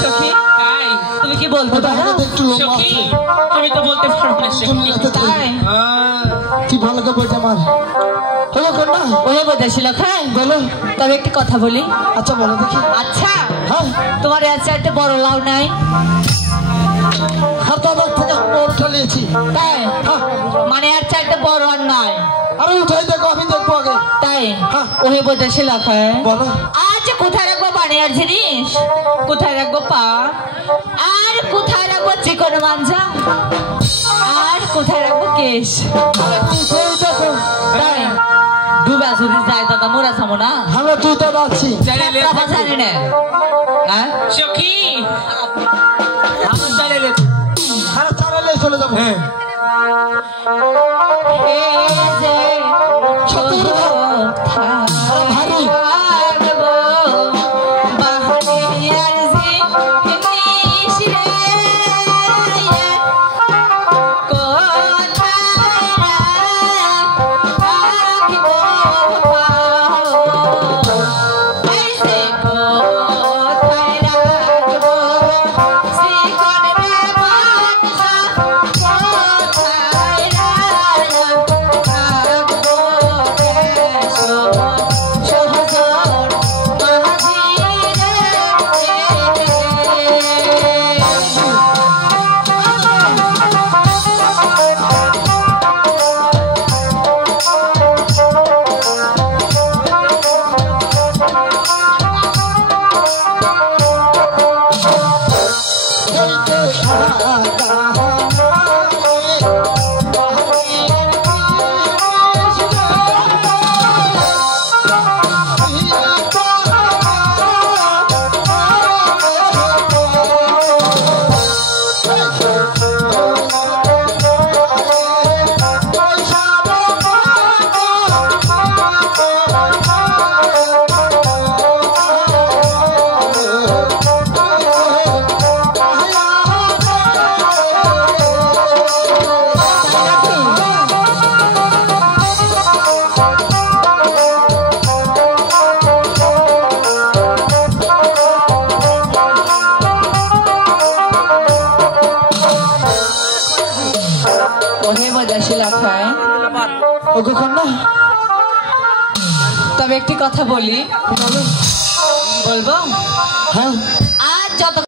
সখী তুমি কি বলতে পারো? সখী আমি তো বলতে পারবো না সখী। তাই তুই ভালো করে বলতে আমার হলো কোন না ওই বলতেছিল খাই বলো। তবে একটি কথা বলি। আচ্ছা বলো দেখি। আচ্ছা হ্যাঁ তোমার এর চাইতে বড় লাউ নাই? হাতাদার থেকে বড় ঠেলিয়েছি। তাই হ্যাঁ মানে এর চাইতে বড় আর নাই? আরে উঠাই দেখো আমি দেখবো আগে। তাই হ্যাঁ ওই বলতেছিল খাই বলো। আজ কোথায় রাখবো বানিয়ার জিনিস, কোথায় রাখবো পা, আর কোথায় রাখবো চিকন মাঞ্জা, আর কোথায় রাখবো কেশ? তাই ডুবা ঝুড়ি যায় দাদা মোরা থামো না। আমরা তুই তো যাচ্ছি জানি না সখী আরে চালালে চলে যাবো। এই যে সত্যি করে বল। আরে ভারী তবে একটি কথা বলি, বলবো? হ্যাঁ আজ যত